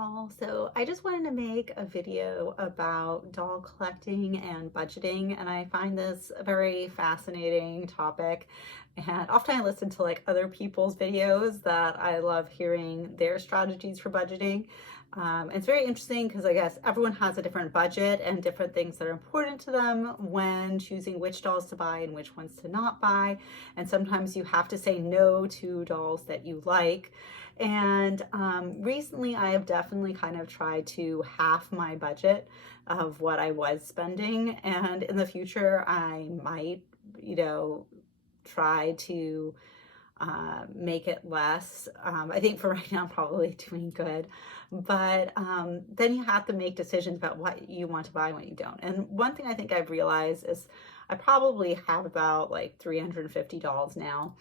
all. So I just wanted to make a video about doll collecting and budgeting, and I find this a very fascinating topic. And often I listen to like other people's videos that I love hearing their strategies for budgeting. It's very interesting because I guess everyone has a different budget and different things that are important to them when choosing which dolls to buy and which ones to not buy. And sometimes you have to say no to dolls that you like. And recently I have definitely kind of tried to half my budget of what I was spending. And in the future, I might, try to make it less. I think for right now, I'm probably doing good. But then you have to make decisions about what you want to buy and what you don't. And one thing I think I've realized is I probably have about like $350 now.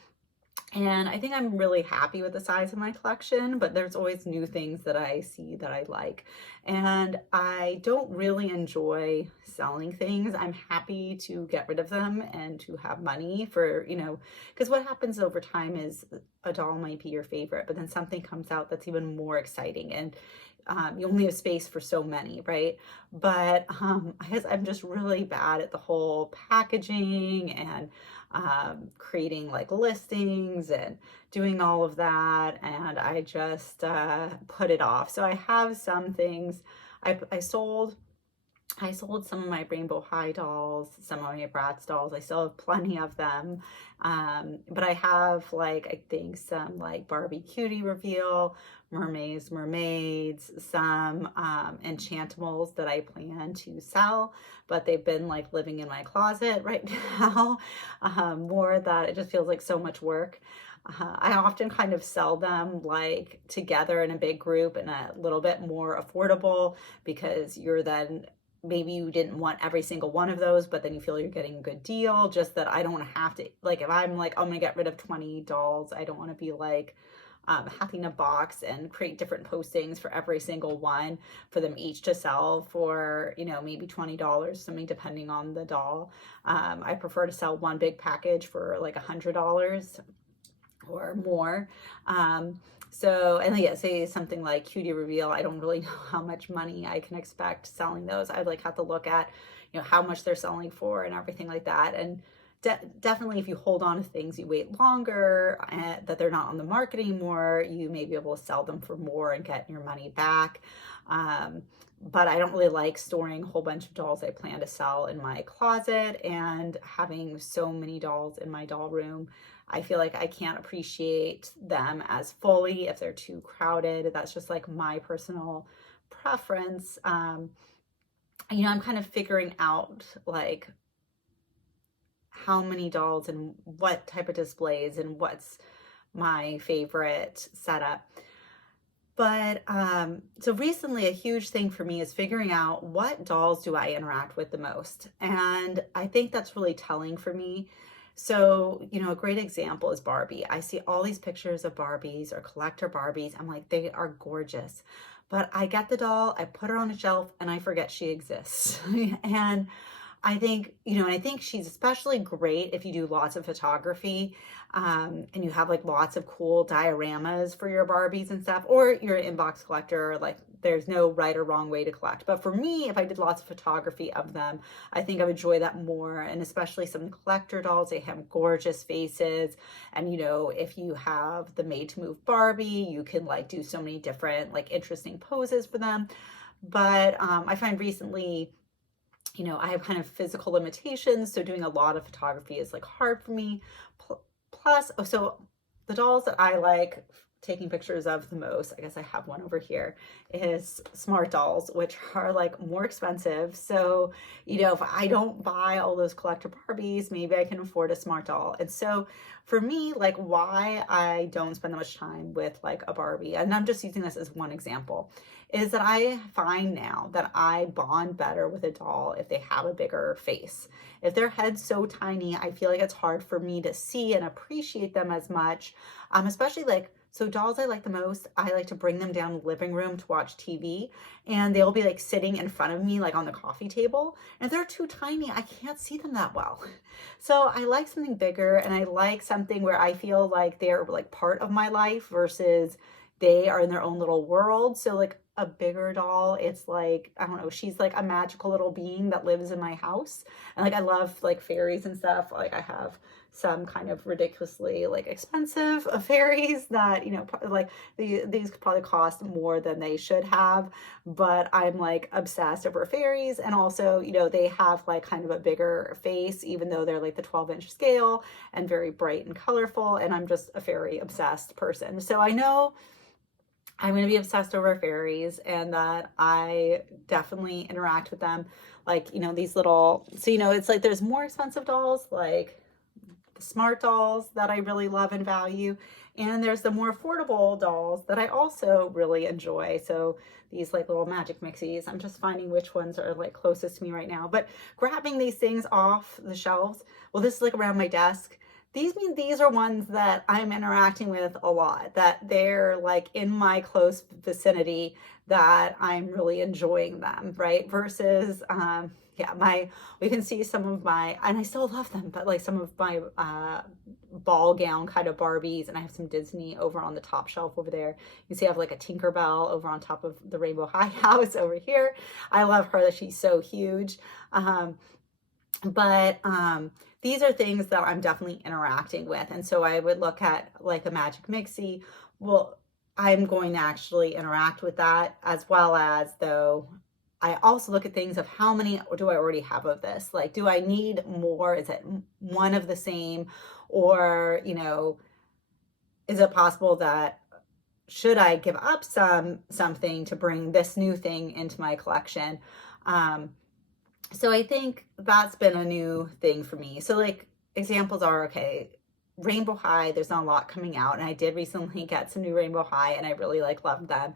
And I think I'm really happy with the size of my collection, but there's always new things that I see that I like. And I don't really enjoy selling things. I'm happy to get rid of them and to have money for, because what happens over time is a doll might be your favorite, but then something comes out that's even more exciting. And you only have space for so many, right? But I guess I'm just really bad at the whole packaging and creating like listings and doing all of that, and I just put it off. So I have some things. I sold some of my Rainbow High dolls, some of my Bratz dolls. I still have plenty of them. But I have like, I think some like Barbie Cutie Reveal, mermaids, some Enchantimals that I plan to sell, but they've been like living in my closet right now. More that it just feels like so much work. I often kind of sell them like together in a big group and a little bit more affordable because you're then maybe you didn't want every single one of those, but then you feel you're getting a good deal. Just that I don't want to have to, like, if I'm like, I'm going to get rid of 20 dolls, I don't want to be like having a box and create different postings for every single one for them each to sell for, maybe $20, something depending on the doll. I prefer to sell one big package for like $100 or more. And yeah, say something like Cutie Reveal, I don't really know how much money I can expect selling those. I'd like have to look at, how much they're selling for and everything like that. And definitely if you hold on to things, you wait longer, that they're not on the market anymore, you may be able to sell them for more and get your money back. But I don't really like storing a whole bunch of dolls I plan to sell in my closet and having so many dolls in my doll room. I feel like I can't appreciate them as fully if they're too crowded. That's just like my personal preference. I'm kind of figuring out like how many dolls and what type of displays and what's my favorite setup. But so recently a huge thing for me is figuring out what dolls do I interact with the most. And I think that's really telling for me. So, a great example is Barbie. I see all these pictures of Barbies or collector Barbies. I'm like, they are gorgeous. But I get the doll, I put her on a shelf, and I forget she exists. And I think she's especially great if you do lots of photography, and you have like lots of cool dioramas for your Barbies and stuff, or you're an inbox collector, like there's no right or wrong way to collect. But for me, if I did lots of photography of them, I think I would enjoy that more. And especially some collector dolls, they have gorgeous faces. And, if you have the made to move Barbie, you can like do so many different like interesting poses for them. But I find recently, I have kind of physical limitations, so doing a lot of photography is like hard for me. Plus, so the dolls that I like taking pictures of the most, I guess I have one over here, is smart dolls, which are like more expensive. So, if I don't buy all those collector Barbies, maybe I can afford a smart doll. And so for me, like why I don't spend that much time with like a Barbie, and I'm just using this as one example, is that I find now that I bond better with a doll if they have a bigger face. If their head's so tiny, I feel like it's hard for me to see and appreciate them as much, especially like, so dolls I like the most, I like to bring them down to the living room to watch TV, and they'll be like sitting in front of me, like on the coffee table. And if they're too tiny, I can't see them that well. So I like something bigger, and I like something where I feel like they're like part of my life versus, they are in their own little world. So like a bigger doll, it's like, I don't know, she's like a magical little being that lives in my house. And like I love like fairies and stuff. Like I have some kind of ridiculously like expensive fairies that, you know, like these could probably cost more than they should have, but I'm like obsessed over fairies. And also, you know, they have like kind of a bigger face, even though they're like the 12-inch scale and very bright and colorful. And I'm just a fairy obsessed person. So I know I'm going to be obsessed over fairies, and that I definitely interact with them. Like, you know, these little, so, you know, it's like there's more expensive dolls, like the smart dolls that I really love and value. And there's the more affordable dolls that I also really enjoy. So these like little magic mixies, I'm just finding which ones are like closest to me right now. But grabbing these things off the shelves, well, this is like around my desk. These are ones that I'm interacting with a lot, that they're like in my close vicinity, that I'm really enjoying them, right? Versus, yeah, we can see some of my, and I still love them, but like some of my ball gown kind of Barbies, and I have some Disney over on the top shelf over there. You can see I have like a Tinkerbell over on top of the Rainbow High House over here. I love her, that she's so huge. But these are things that I'm definitely interacting with. And so I would look at like a Magic Mixie. Well, I'm going to actually interact with that, as well as, though, I also look at things of how many do I already have of this? Like, do I need more? Is it one of the same? Or, you know, is it possible that should I give up something to bring this new thing into my collection? So I think that's been a new thing for me. So like examples are, okay, Rainbow High, there's not a lot coming out. And I did recently get some new Rainbow High, and I really like loved them.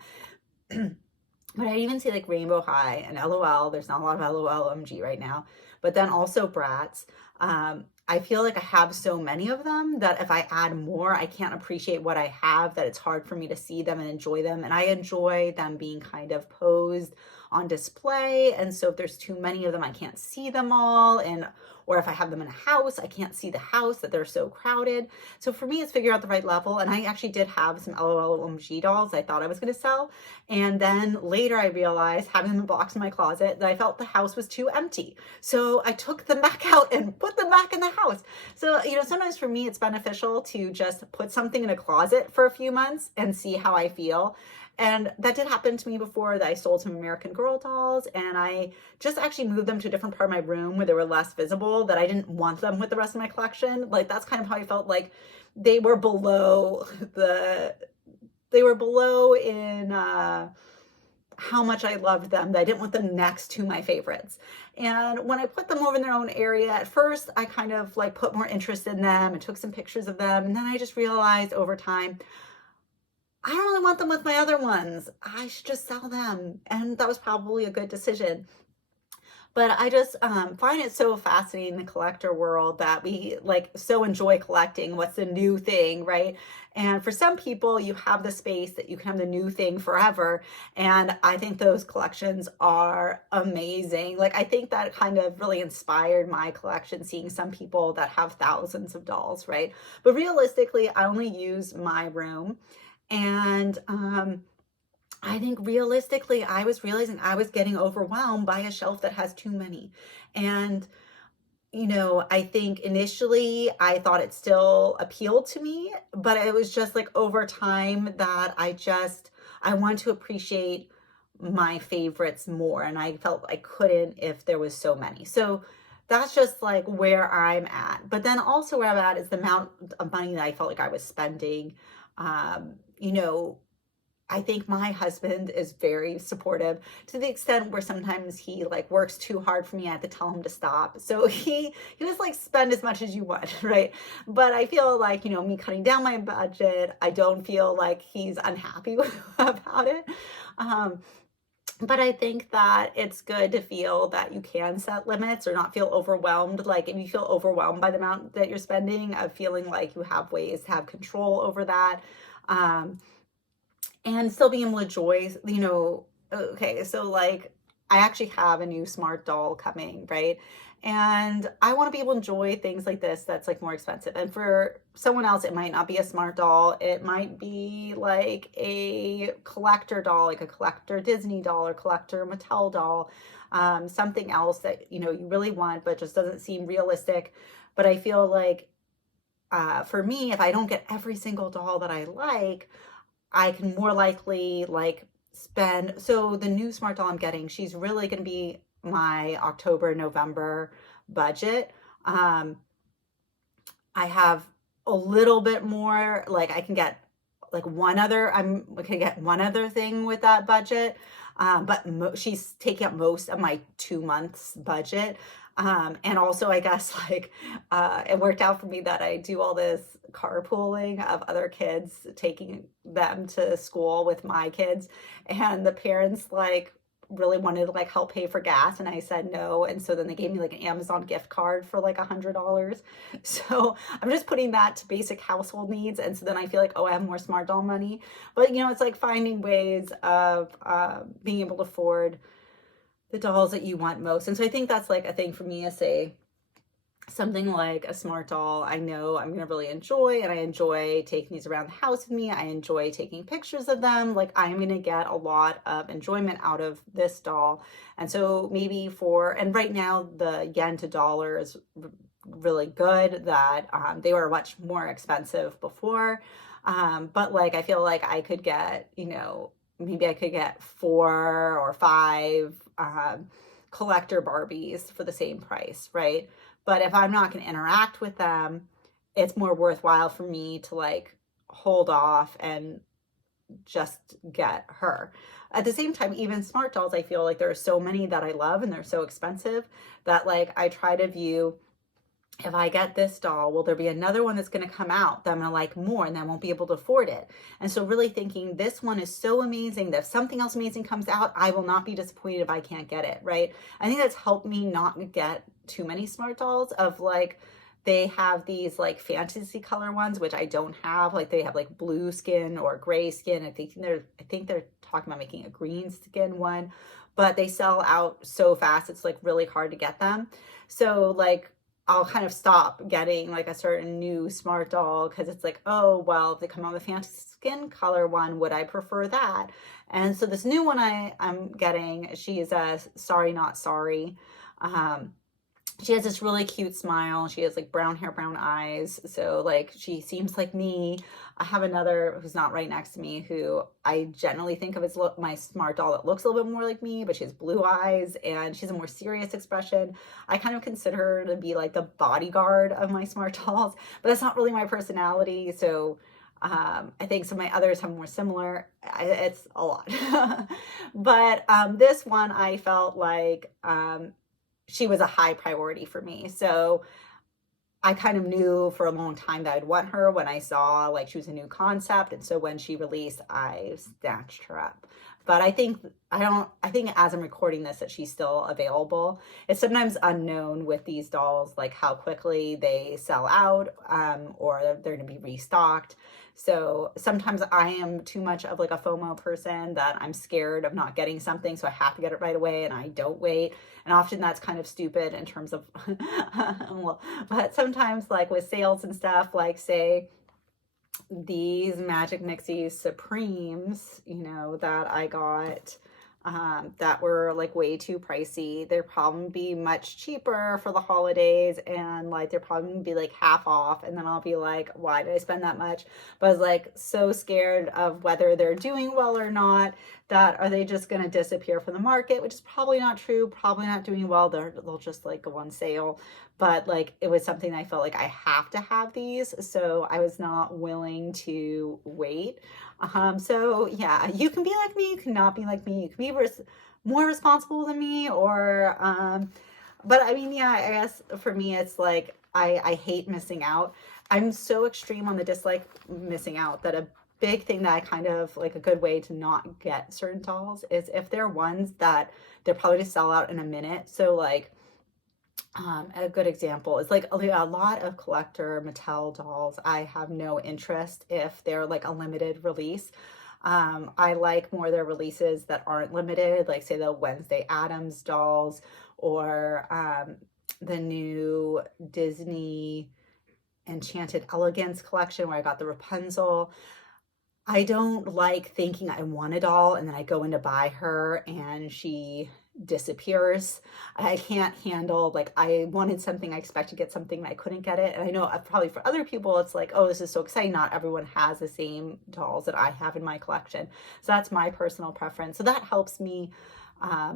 But I even see like Rainbow High and LOL. There's not a lot of LOL OMG right now. But then also Bratz. I feel like I have so many of them that if I add more, I can't appreciate what I have, that it's hard for me to see them and enjoy them. And I enjoy them being kind of posed on display. And so if there's too many of them, I can't see them all. And or if I have them in a house, I can't see the house, that they're so crowded. So for me, it's figure out the right level. And I actually did have some LOL OMG dolls I thought I was going to sell. And then later I realized, having them in a box in my closet, that I felt the house was too empty. So I took them back out and put them back in the house. So, you know, sometimes for me, it's beneficial to just put something in a closet for a few months and see how I feel. And that did happen to me before, that I sold some American Girl dolls, and I just actually moved them to a different part of my room where they were less visible, that I didn't want them with the rest of my collection. Like, that's kind of how I felt, like they were below in how much I loved them, that I didn't want them next to my favorites. And when I put them over in their own area, at first I kind of like put more interest in them and took some pictures of them. And then I just realized over time, I don't really want them with my other ones. I should just sell them. And that was probably a good decision. But I just find it so fascinating, the collector world, that we like so enjoy collecting what's the new thing, right? And for some people, you have the space that you can have the new thing forever. And I think those collections are amazing. Like, I think that kind of really inspired my collection, seeing some people that have thousands of dolls, right? But realistically, I only use my room. And I think realistically, I was realizing I was getting overwhelmed by a shelf that has too many. And, you know, I think initially I thought it still appealed to me, but it was just like over time that I want to appreciate my favorites more. And I felt I couldn't if there was so many. So that's just like where I'm at. But then also where I'm at is the amount of money that I felt like I was spending. You know, I think my husband is very supportive, to the extent where sometimes he like works too hard for me. I have to tell him to stop. So he was like, spend as much as you want, right? But I feel like, you know, me cutting down my budget, I don't feel like he's unhappy about it. But I think that it's good to feel that you can set limits or not feel overwhelmed. Like, if you feel overwhelmed by the amount that you're spending, of feeling like you have ways to have control over that. And still being able to enjoy, you know, okay, so like I actually have a new smart doll coming, right? And I want to be able to enjoy things like this that's like more expensive. And for someone else, it might not be a smart doll. It might be like a collector doll, like a collector Disney doll or collector Mattel doll, something else that, you know, you really want, but just doesn't seem realistic. But I feel like for me, if I don't get every single doll that I like, I can more likely like spend. So the new smart doll I'm getting, she's really going to be my October, November budget. Um, I have a little bit more, like I can get like I can get one other thing with that budget. But she's taking up most of my 2 months budget. And also I guess like, it worked out for me that I do all this carpooling of other kids, taking them to school with my kids, and the parents like really wanted to like help pay for gas, and I said no, and so then they gave me like an Amazon gift card for like $100. So I'm just putting that to basic household needs, and so then I feel like, oh, I have more smart doll money. But you know, it's like finding ways of being able to afford the dolls that you want most. And so I think that's like a thing for me, is say something like a smart doll I know I'm going to really enjoy, and I enjoy taking these around the house with me. I enjoy taking pictures of them. Like I'm going to get a lot of enjoyment out of this doll. And so maybe and right now the yen to dollar is really good, that they were much more expensive before. But like, I feel like I could get, you know, maybe I could get 4 or 5 collector Barbies for the same price, right? But if I'm not going to interact with them, it's more worthwhile for me to like hold off and just get her. At the same time, even smart dolls, I feel like there are so many that I love and they're so expensive that like I try to view, if I get this doll, will there be another one that's going to come out that I'm going to like more, and then I won't be able to afford it? And so really thinking, this one is so amazing that if something else amazing comes out, I will not be disappointed if I can't get it, right? I think that's helped me not get too many smart dolls, of like, they have these like fantasy color ones, which I don't have. Like they have like blue skin or gray skin. I think they're talking about making a green skin one, but they sell out so fast. It's like really hard to get them. So like, I'll kind of stop getting like a certain new smart doll, because it's like, oh, well, if they come out with a fantasy skin color one, would I prefer that? And so this new one I'm getting, she is a Sorry Not Sorry. She has this really cute smile. She has like brown hair, brown eyes. So like, she seems like me. I have another who's not right next to me, who I generally think of as my smart doll that looks a little bit more like me, but she has blue eyes and she's a more serious expression. I kind of consider her to be like the bodyguard of my smart dolls, but that's not really my personality. So I think some of my others have more similar. It's a lot. But this one, I felt like she was a high priority for me. So I kind of knew for a long time that I'd want her when I saw like she was a new concept. And so when she released, I snatched her up. But I think as I'm recording this that she's still available. It's sometimes unknown with these dolls, like how quickly they sell out, or they're going to be restocked. So sometimes I am too much of like a FOMO person, that I'm scared of not getting something, so I have to get it right away and I don't wait. And often that's kind of stupid in terms of, well, but sometimes like with sales and stuff, like say these Magic Nixie Supremes, you know, that I got, that were like way too pricey. They're probably be much cheaper for the holidays, and like they're probably gonna be like half off, and then I'll be like, why did I spend that much? But I was like so scared of whether they're doing well or not, that are they just gonna disappear from the market, which is probably not true, probably not doing well. They'll just like go on sale. But like, it was something I felt like I have to have these, so I was not willing to wait. So yeah, you can be like me, you cannot be like me, you can be more responsible than me, or but I mean, yeah, I guess for me it's like I hate missing out. I'm so extreme on the dislike missing out, that a big thing that I kind of like, a good way to not get certain dolls is if they're ones that they're probably to sell out in a minute. So like, a good example is like a lot of collector Mattel dolls, I have no interest if they're like a limited release. I like more their releases that aren't limited, like say the Wednesday Addams dolls, or the new Disney Enchanted Elegance collection where I got the Rapunzel. I don't like thinking I want a doll and then I go in to buy her and she disappears. I can't handle, like, I wanted something, I expect to get something and I couldn't get it. And I know probably for other people, it's like, oh, this is so exciting. Not everyone has the same dolls that I have in my collection. So that's my personal preference. So that helps me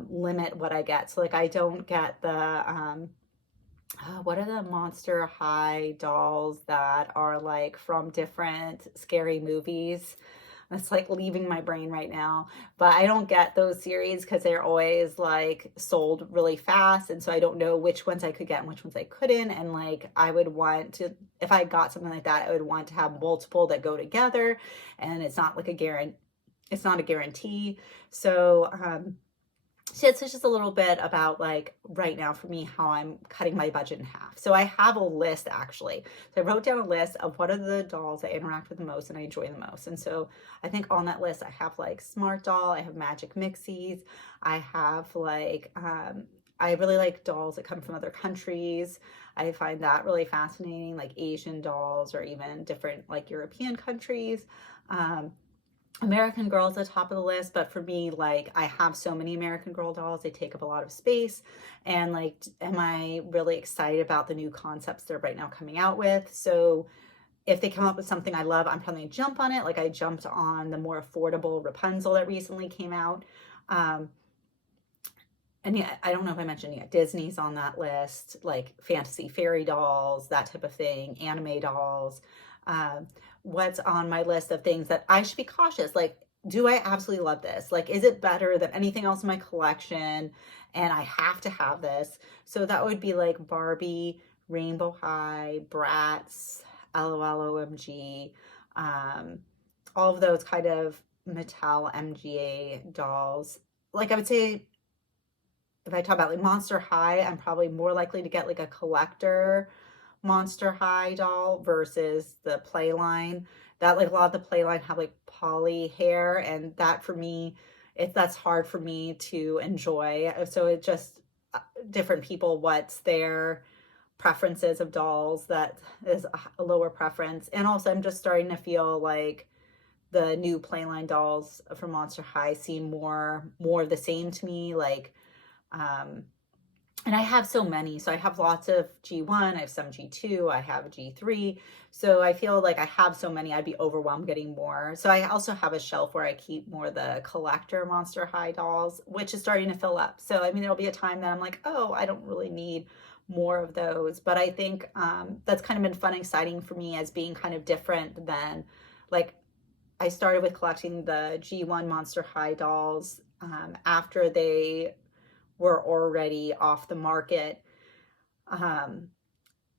limit what I get. So like I don't get the, what are the Monster High dolls that are like from different scary movies? It's like leaving my brain right now. But I don't get those series because they're always like sold really fast. And so I don't know which ones I could get and which ones I couldn't. And like I would want to, if I got something like that, I would want to have multiple that go together. And it's not like a guarantee. It's not a guarantee. So it's just a little bit about like right now for me how I'm cutting my budget in half. So I have a list actually. So I wrote down a list of what are the dolls I interact with the most and I enjoy the most. And so I think on that list I have like Smart Doll, I have Magic Mixies, I have like I really like dolls that come from other countries. I find that really fascinating, like Asian dolls or even different like European countries. American Girl is at the top of the list, but for me, like I have so many American Girl dolls, they take up a lot of space. And like, am I really excited about the new concepts they're right now coming out with? So if they come up with something I love, I'm probably gonna jump on it. Like I jumped on the more affordable Rapunzel that recently came out. And yeah, I don't know if I mentioned yet, Disney's on that list, like fantasy fairy dolls, that type of thing, anime dolls. Um, what's on my list of things that I should be cautious? Like, do I absolutely love this? Like, is it better than anything else in my collection? And I have to have this. So that would be like Barbie, Rainbow High, Bratz, LOL OMG, all of those kind of Mattel MGA dolls. Like I would say if I talk about like Monster High, I'm probably more likely to get like a collector Monster High doll versus the playline. That like a lot of the playline have like poly hair, and that for me, that's hard for me to enjoy. So it just different people what's their preferences of dolls that is a lower preference. And also I'm just starting to feel like the new playline dolls from Monster High seem more of the same to me. Like um, and I have so many. So I have lots of G1, I have some G2, I have G3. So I feel like I have so many, I'd be overwhelmed getting more. So I also have a shelf where I keep more of the collector Monster High dolls, which is starting to fill up. So I mean, there'll be a time that I'm like, oh, I don't really need more of those. But I think that's kind of been fun and exciting for me as being kind of different than like I started with collecting the G1 Monster High dolls after they were already off the market. Um,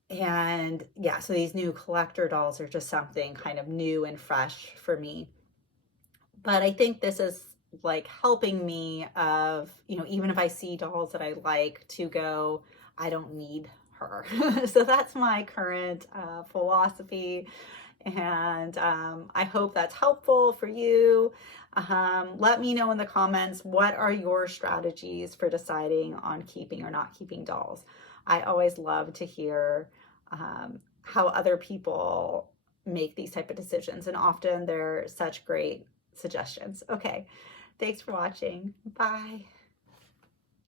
and yeah, so these new collector dolls are just something kind of new and fresh for me. But I think this is like helping me of, you know, even if I see dolls that I like to go, I don't need her. So that's my current philosophy. And I hope that's helpful for you. Let me know in the comments, what are your strategies for deciding on keeping or not keeping dolls? I always love to hear how other people make these type of decisions, and often they're such great suggestions. Okay, thanks for watching. Bye.